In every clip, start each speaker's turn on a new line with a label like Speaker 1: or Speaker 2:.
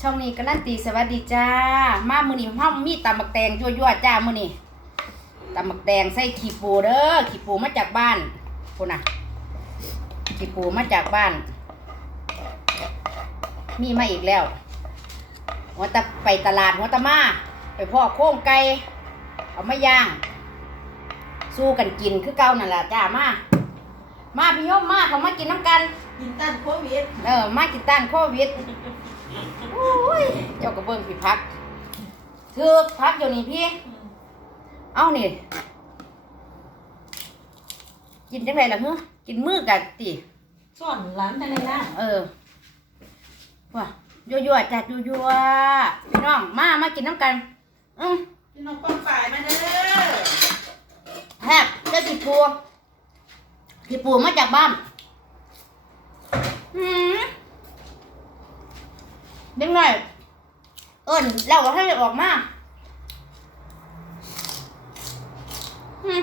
Speaker 1: ช่องนี้ก็นั่นตีสวัสดีจ้า มามื้อนี้เฮามีตำบักแตงยั่วๆจ้ามื้อนี้ตำบักแตงใส่ขี้ปูเด้อขี้ปูมาจากบ้านพุ่นน่ะขี้ปูมาจากบ้าน มีมาอีกแล้วหัวตะไปตลาดหัวตะมาไปพ่อโค้งไก่เอามาย่าง สู้กันกินคือเก่านั่นแหละจ้ามามาพี่โยมมาเขามากินน้ำกัน
Speaker 2: กินต้านโควิด
Speaker 1: เออมากินต้านโควิดโอ้ย เจ้าก็เบิ่งพี่พักคือพักอยู่นี่พี่ เอานี่ กินจังไรล่ะเฮ้กินมือกันติ
Speaker 2: ซ่อนหลานทะเลนะ
Speaker 1: เออว่ะยั่วๆจัดยั่วๆพี่น้องมามากินน้ำกัน อืม
Speaker 2: พี่น้องป้องฝ่ายมาเด้อ
Speaker 1: แฮบเจ้าพี่ปูพี่ปูมาจากบ้านหืม เด็กหน่อย เอิญเราก็ให้ออกมาหืม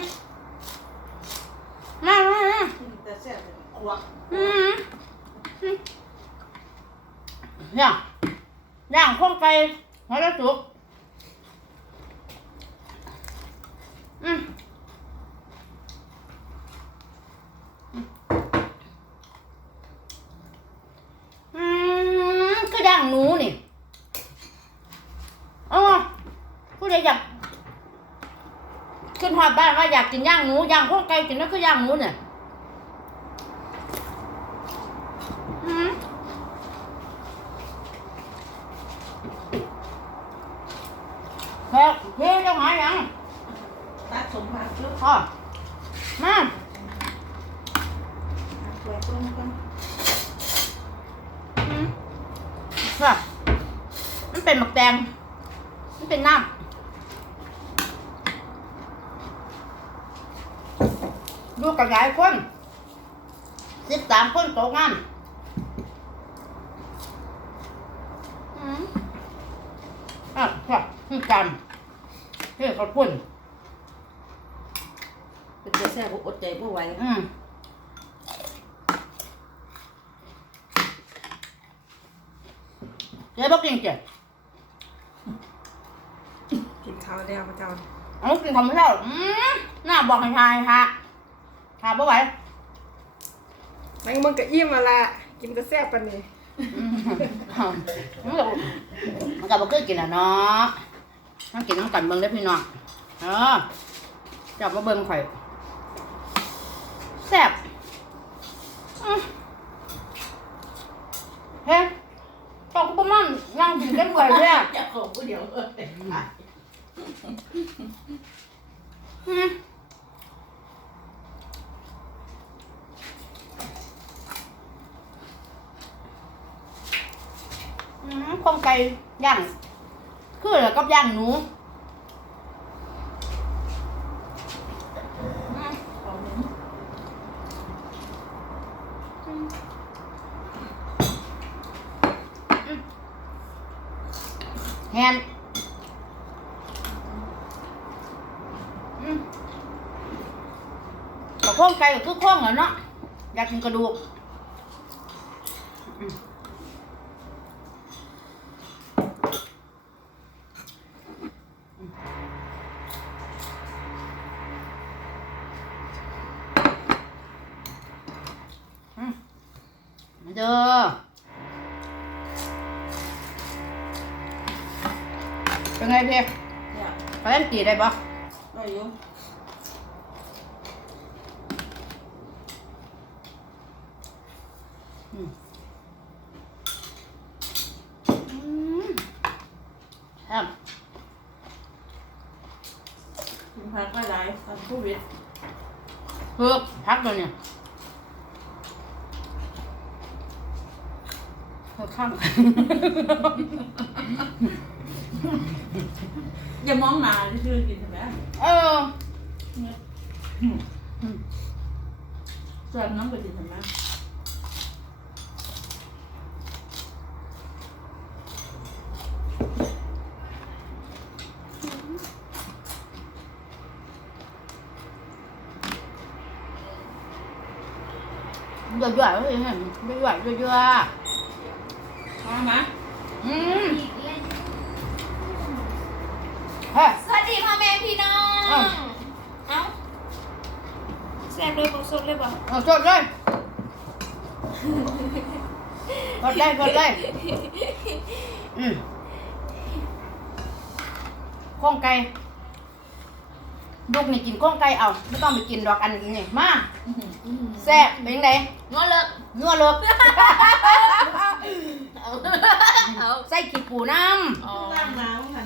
Speaker 1: มามามา
Speaker 2: กินแต่แซ่บแต่ควัก
Speaker 1: หืมหืมย่างย่างข้องไก่หัวละสุกอืม อืมก็ย่างหนูนี่อ๋อผู้ใดอยากขึ้นห อยากกินย่างหมูย่างข้าวไก่กินแล้วก็ย่างหมูเนี่ยอืมแพ้เฮ้ยเจ้าหมายัง
Speaker 2: ตัดสมบัติลูก
Speaker 1: พ่อมา
Speaker 2: แหวกลงกัน
Speaker 1: อืมค่ะมันเป็นหมักแดงมันเป็นน้ำ ดูกับหลายคนสิบสามคนโตงานอืมอะค่ะนี่กันเฮ้ยขอบคุณ
Speaker 2: เป็นแต่แซ่บอดใจบ่ไหว
Speaker 1: อืมเจ๊บอกกินเจ๊
Speaker 3: กินข้าวแล้วพระเจ้า
Speaker 1: เอากินของไม่เท่าอืมหน้าบอกให้ทายฮะ ทายบ่ไหว
Speaker 3: แมงมึงก็อิ่มมาละกินก็แซ่บปานนี้
Speaker 1: อืมมันก็มันก็บ่เคยกินอะเนาะต้องกินน้ำกันเบิ่งได้อพี่น้องเออจับมาเบิ่งข่อยแซ่บอืมเฮ้ยต้องประมาณนั่งกินกันเบื่อเลยอะ
Speaker 2: จะของผู้เดียวเออ
Speaker 1: อืมอืมข้องไก่ ย่างคือแล้วกับย่างหนูอืม
Speaker 2: ของหนู
Speaker 1: แฮนอืมกับข้องไก่ก็คือข้องเหรอเนาะอยากกินกระดูก เป็นไงพี่
Speaker 2: เนี่ย
Speaker 1: เขาเล่นตีได้ปะ
Speaker 2: ได้อยู่
Speaker 1: อืมครับ
Speaker 2: กินผักไม่หลายต้านโควิด
Speaker 1: เพือกพักเลยเนี่ยเพือกข้าง
Speaker 2: อย่ามองหน้าชื่อกินใช่ไหม
Speaker 1: เออ
Speaker 2: เนี่ยส่วนน้องก็กินใช่ไหม
Speaker 1: ยั่วๆเลยเห็นยั่วๆยั่ว
Speaker 2: พอไหม
Speaker 1: สวัสดีพ่อแม่
Speaker 4: พี่น้อง เอ้าแซ่บเลยบอกสดเลยป่ะ
Speaker 1: เอาสดเลยกดเลยกดเลยอืมข้องไก่ลูกนี่กินข้องไก่เอาไม่ต้องไปกินดอกอันนี้มาแซ่บเป็นยังไง
Speaker 4: งอเลิก
Speaker 1: งัวเลิกใส่ขี้ปูน้ำ
Speaker 2: น้ำน้ำค่ะ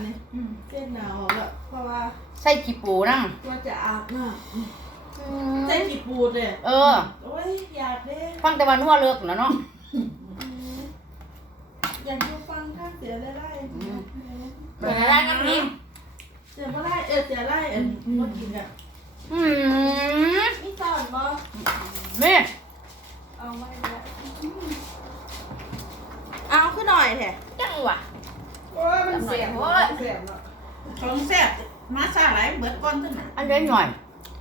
Speaker 2: ส้นหนาวแบบเพราะว่าำ
Speaker 1: ใส่ขี้ปูน้
Speaker 2: ว่าจะอาบน้ำำใส่กี่ปูดเลย
Speaker 1: เออ
Speaker 2: โอ้ยอยากเด้
Speaker 1: ฟังแต่ว่านัวเลิกนะเนาะ
Speaker 2: อยากดูฟังท่านเสียได้ไล่
Speaker 4: เปิดร้านน้ำพริก
Speaker 2: เสียบ่ได้เออเสียไล่เอ็นมากินอะ
Speaker 1: อืม
Speaker 2: มีสอนบ่
Speaker 1: นี่
Speaker 2: เอาไว้แล้วเอาขึ้นหน่อยแท้
Speaker 4: จังหวะ
Speaker 3: โอ้ยมันเสียบ
Speaker 4: โอ้ย
Speaker 3: เสียบเนาะ
Speaker 2: ของแซ่บมาซาหลายเบิดก้อนขึ้นน่ะ
Speaker 1: อันนี้หน่อย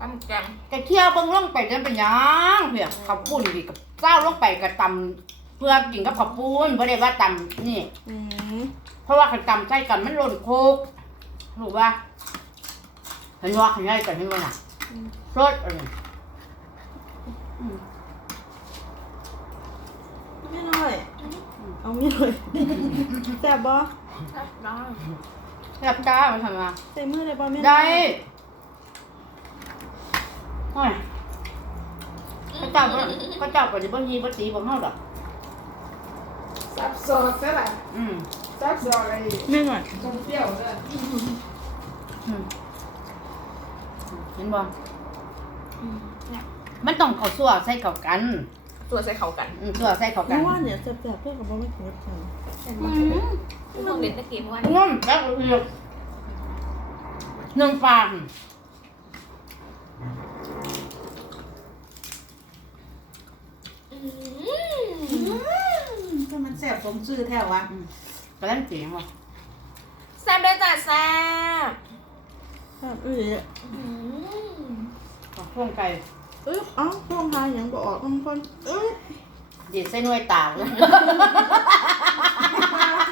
Speaker 4: กำแกง
Speaker 1: กระเที่ยวเบิ่งลงไปจะเป็นหยังเพียขับปุ้นดีกับเจ้าลงไปกับตำเพื่อกินกับขับปุ้นไม่ได้ว่าตำนี่
Speaker 2: อืม
Speaker 1: เพราะว่าขันตำใส่กันมันหล่นโคกรู้ป่ะเห็นว่าเห็นไงกันเห็นว่าน่ะรสอะไรอืม
Speaker 2: ไม่น้อย เอาไม่หน่อยแซ่บบ่
Speaker 4: ครับน้อง
Speaker 1: แซ่บจ้ามาทำมา
Speaker 2: ใส่มือได้บ่แม่
Speaker 1: ได้โอ้ยพระเจ้าบ่พระเจ้าก็จะบ่ยีบ่ตีบ่เฮาดอก
Speaker 3: ซับซอสซะล่ะ
Speaker 1: อืม
Speaker 3: ซับซอสอะไร
Speaker 2: ไม่หน่อย
Speaker 3: ต้มเปรี้ยวเด้อ
Speaker 1: อืมเห็นบ่มันต้องเข้าซั่วใส่เข้ากัน
Speaker 4: ตัวใส่เขากัน
Speaker 1: อืมซั่วใส่เข้ากั
Speaker 2: เมื่
Speaker 1: น
Speaker 2: อวานเนี่ยแซ่บๆเพื่อนกับบ่ไม่กินกับฉัน
Speaker 1: อืม
Speaker 4: ต้องเด็ดตะกี้เพราะว่า
Speaker 1: ง่วงแล้วก็เอียกหนึ่งฟาง
Speaker 2: ถ้ามันแซ่บสมชื่อแท้วะ
Speaker 1: กระเล่นเสียงว่ะ
Speaker 4: แซ่บได้จ้ะแซ่บ
Speaker 2: แซ่บอื้อ
Speaker 4: อืม
Speaker 1: ของพวงไก่
Speaker 2: อึ๊บเอ้าพวงทายยังบ่ออกบางคนอึ๊บ
Speaker 1: เดี๋ยวใส่หน่วยตากเลย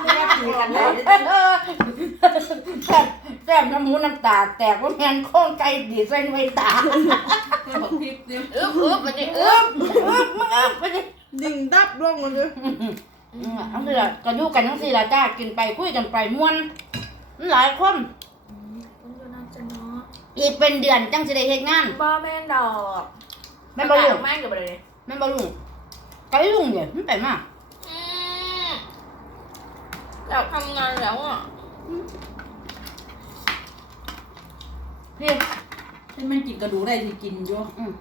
Speaker 2: แซ่บดีกันเลย
Speaker 1: แซ่บแซ่บน้ำหมูน้ำตา แตกว่าแมนข้องไก่ดีใส่หน่วยตาก
Speaker 2: บอกพริกเดียว
Speaker 4: อึ๊บอึ๊บมันนี่อึ๊บ
Speaker 1: อึ๊บมึงอึ๊บไปดิ
Speaker 2: ดิ่งดับร่วงมันเลย
Speaker 1: อืมอันนี้ละก็อยู่กันทั้งสี่ละจ้ากินไปคุยกันไปม่วนมันหลายคน
Speaker 4: คุณโยนัสจะเนาะ
Speaker 1: อีกเป็นเดือนจังสิได้เฮ็ดงาน
Speaker 4: บ้าแม่นดอก
Speaker 1: แม่นบ่ลุง
Speaker 4: แม่นเดี๋ยวไปเลย
Speaker 1: แม่นบ่ลุงไก่ลุงเนี่ยมันไปมา
Speaker 4: อืมอยากทำงานแล้วอะ
Speaker 1: พี่
Speaker 2: ให้มันกินกระดูกได้ที่กินอยู่
Speaker 1: อืม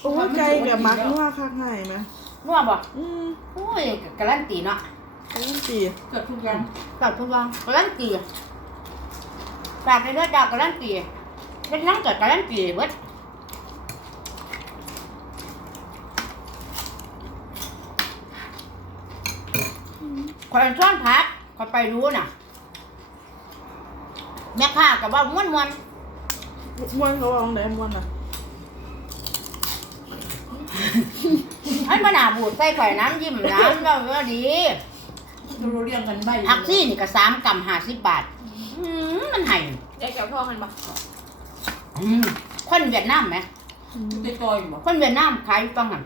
Speaker 2: โอ้ยไก่กับมักนัวคักให้ไหม
Speaker 1: นัวบ่
Speaker 2: อืม
Speaker 1: โอ้ยการันตีเนาะ
Speaker 2: นั่นสิเกิดทุกอย่าง
Speaker 1: ฝากทุกวางการันตีฝากไปด้วยดาวการันตีเป็นนั่งกับการันตีเบิด อยช่อนพักคอยไปรู้น่ะแม่ค้ากับว่าม้วนม้วน
Speaker 2: ม้วนเขาเอาไหนม้วนอะ
Speaker 1: ๆให้มาหนาบูดใส่ข่อยน้ำยิ้มน้ำก็ว่าดี
Speaker 2: เราเรียงกันใบ
Speaker 1: ผักซี่นี่ก็สามกำห้าสิบบาทอืมมันไห้
Speaker 4: ยายแก้วทองมันปะ
Speaker 1: อืมคนเวียดนามไหม
Speaker 2: ไปจอยบ่
Speaker 1: คนเวียดนามขายอยู่ฟังหัน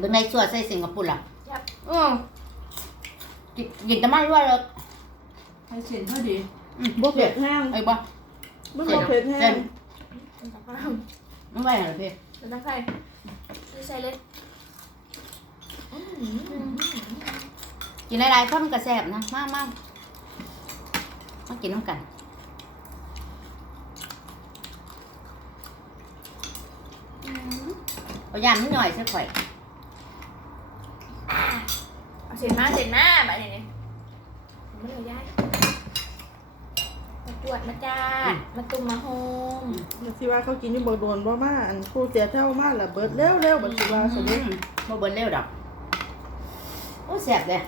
Speaker 1: เป็นไงสัวใส่สิงคโปร์ล่ะ
Speaker 4: ยับ
Speaker 1: อืมกินกินแต่ไม่รู้เลย
Speaker 2: ให้เส้นพอดี
Speaker 1: อืม
Speaker 2: บ่เผ็ดแห้ง
Speaker 1: ไอ้บ่
Speaker 2: บ่บ่เผ็ดแห้
Speaker 1: เส้
Speaker 2: ง
Speaker 1: น
Speaker 4: เป็นตะกร้า
Speaker 1: ไม่ไหวเหรอพี่
Speaker 4: เป็นตะไคร้ไม่ใช่เล็ดอืม
Speaker 1: กินหลายๆคนกระแสบนะมากมากมากินน้ำกันอืมเอายามนิดหน่อยสักข่อย
Speaker 4: เอาเสร็จมาเสร็จมาแบบนี้นี่ไม่เลยย้ายมาจวดมาจ้าดมาตุ่มมาโฮม
Speaker 2: บัดสิว่าเขากินอยู่บ่โดนบ่มาอันผู้เสียเท่ามาล่ะเบิดเร็วๆบัดสิว่าสมมุติ
Speaker 1: มาเบิ้ลเร็วดอกโอ้แสบเลย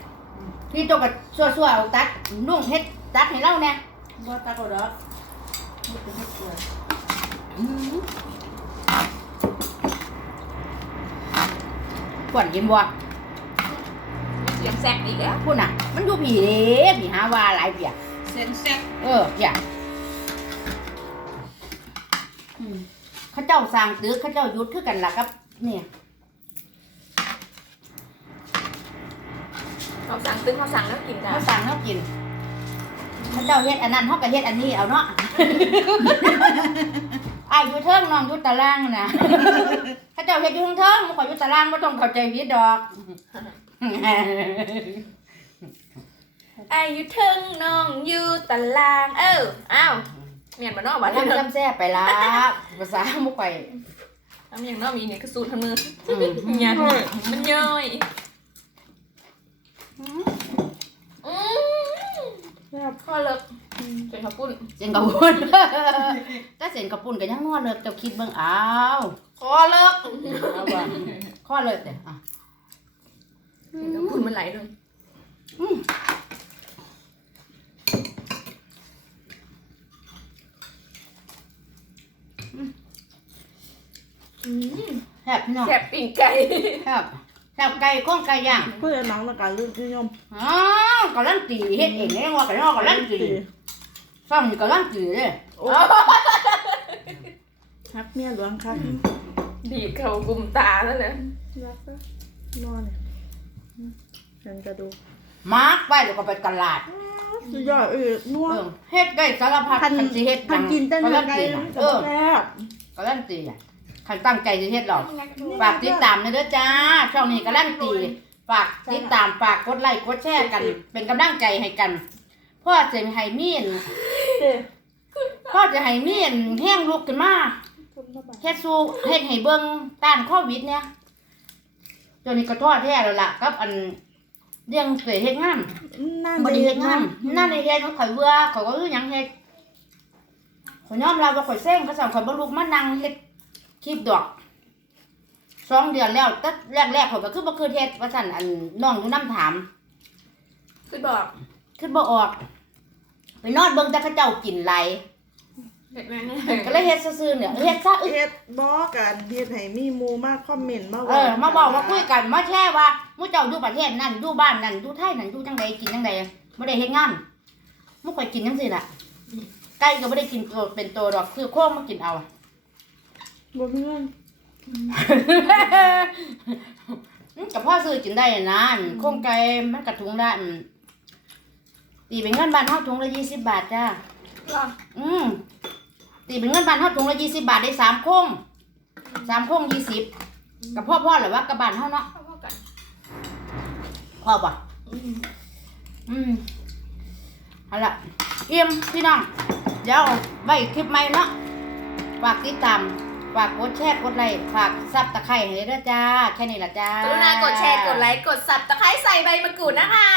Speaker 1: พี่ตัวกับซัวๆเอาตักนุ่งเฮ็ดตักให้เราเนี่ย
Speaker 2: บ่ตาก็ดอกบ่เป็นเฮ็ดตัว
Speaker 1: ขวดยิมบัว
Speaker 4: เสียงแซ่บอีกแล้ว
Speaker 1: พูดน่ะ มันอยู่ผีเด้ผีหาว่าหลายเปียก
Speaker 2: เส้นแซ่บ
Speaker 1: เออเปียกอืมเขาเจ้าสร้างตึกเขาเจ้าหยุดคือกันล่ะครับ เนี่ย
Speaker 4: เขาสั่งตึ้งเขาสั่งแล้วกินจ้ะ
Speaker 1: เขาสั่งเขากินเขาเจ้าเฮ็ดอันนั้นเขาก็เฮ็ดอันนี้เอาเนาะอายอยู่เทิงน้องอยู่ตารางนะเขาเจ้าเฮ็ดอยู่เทิงๆมันข่อยอยู่ตารางบ่ต้องเข้าใจผิดดอก
Speaker 4: ไอายุเทิงน้องอยู่ตาราง เอออ้าวเมียนมานอกบ้าน
Speaker 1: ทำ
Speaker 4: เลย
Speaker 1: จำแซ่บไปละภาษาบ่ค่อย
Speaker 4: ทำอย่างนอกมีเนี่ยคือสูตรทำมือ
Speaker 1: ม
Speaker 4: เงียนมันย่อยอืม
Speaker 2: แซ่บ
Speaker 4: ข้อเลิกเป็นข้าวปุ้น
Speaker 1: เส้นกระปุ้นถ้าเส้นกระปุ้นก็ยังนัวเลิกเจ้าคิดเบิ่งเอา
Speaker 4: ข้อเลิก
Speaker 1: เอาว่ข้อเลิกเด้ออะ
Speaker 4: เป็นข้าวปุ้นมันไหลเลย
Speaker 1: อืม
Speaker 4: อืม
Speaker 1: แซ่บพี่น้อง
Speaker 4: แซ่บปิ่งไก่
Speaker 1: แซ่บแซ่บไก่ข้องไก่ย่าง
Speaker 2: เพื่อหนังในการลืมนิยม
Speaker 1: อ๋อกำลังตีเฮ็ดเองเองว่ากันว่ากํลังตีซ่อมนี่กำลังตีเด้
Speaker 2: โอ้ฮักเมียหลวงค่ะ
Speaker 4: บีบเข้ากลุ่มตาแล้วนะ
Speaker 2: รักปะนอนเนี่ย ฉันจะดู
Speaker 1: มาร์กไว้แล้วก็ไปตลาด
Speaker 2: สุดยอดเออนัว
Speaker 1: เออเฮ็ดได้สารพัด
Speaker 2: พัน
Speaker 1: คันสิเฮ็ด
Speaker 2: พันกินแต่เนื้อไก่
Speaker 1: กำลั
Speaker 2: มั
Speaker 1: ง
Speaker 2: น
Speaker 1: ตี
Speaker 2: ก็
Speaker 1: เออ
Speaker 2: แซ่บ
Speaker 1: กำลังตีอะคันตั้งใจสิเฮ็ดหรอกฝากติดตามนะเด้อจ้า ช่องนี้กำลังตีฝากติดตามฝากกดไลค์กดแชร์กัน เป็นกำลังใจให้กันพ่อจะให้มีน
Speaker 2: เด้
Speaker 1: พ่อจะให้มีนแห้งลุกขึ้นมา
Speaker 2: คนละบาท
Speaker 1: เฮ็ดสู้เฮ็ดให้เบิ่งต้านโควิดเนี่ยจนนี้ก็ท้อแท้แล้วล่ะกับอัน เรื่องเสยเฮ็ดงาน
Speaker 2: นั่น
Speaker 1: บ่ได้เฮ็ดงานนั่นได้เฮ็ดข่อยเบื่อข่อยก็คือหยังเฮ็ดข่อยยอมรับว่าข่อยเซ็งเขาสั่งข่อยบ่ลุกมานั่งเฮ็ดคลิปดอกสองเดือนแล้วแต่แรกๆข่อยก็คือบ่คือเฮ็ดว่าซั่นอันน้องอยู่นํถาม
Speaker 4: คือบอก
Speaker 1: คือบ่ออก ไปนอนเบิ่งแต่เขาเจ้ากินไหล
Speaker 4: เผ็ดไหมแน่
Speaker 1: ก็เลยเฮ็ดซื่อๆเนี่ยเฮ็ดซะอึ
Speaker 2: เฮ็ดบอกกันเฮ็ดให้มีหมู่มาคอมเมนต์มา
Speaker 1: เออมาบอกมาคุยกันมาแชร์ว่าหมู่เจ้าอยู่ประเทศนั่นอยู่บ้านนั่นอยู่ไทยนั่นอยู่จังใดกินจังใดบ่ได้เฮ็ดงานหมู่ข่อยกินจังซี่ล่ะไก่ก็บ่ได้กินตัวเป็นตัวดอกคือโค้งมากินเอา
Speaker 2: บ่มีเงิน
Speaker 1: อืมกับพ่อซื้อกินได้นะอืมโครงไก่มันกระถุงละอืมตีเป็นเงินบาทเท่าถุงละยี่สิบบาทจ้า
Speaker 4: ก็
Speaker 1: อืม ตีเป็นเงินบาทเท่าถุงละยี่สิบบาทได้สามโค้งสามโค้งยี่สิบกับพ่อพ่อหรือว่ากระบาลเท่าเนาะ
Speaker 4: เข้าๆกัน
Speaker 1: พ่อป่ะ
Speaker 4: อืม
Speaker 1: อืมเอาละเอี่ยมพี่น้องเดี๋ยวไว้คลิปใหม่เนาะฝากติดตามฝากกดแชร์กดไลค์ฝากซับตะไคร้ให้ด้วยจ้า แค่นี้ละจ้าก
Speaker 4: รุณากดแชร์กดไลค์กดซับตะไคร้ใส่ใบมะกรูดนะคะ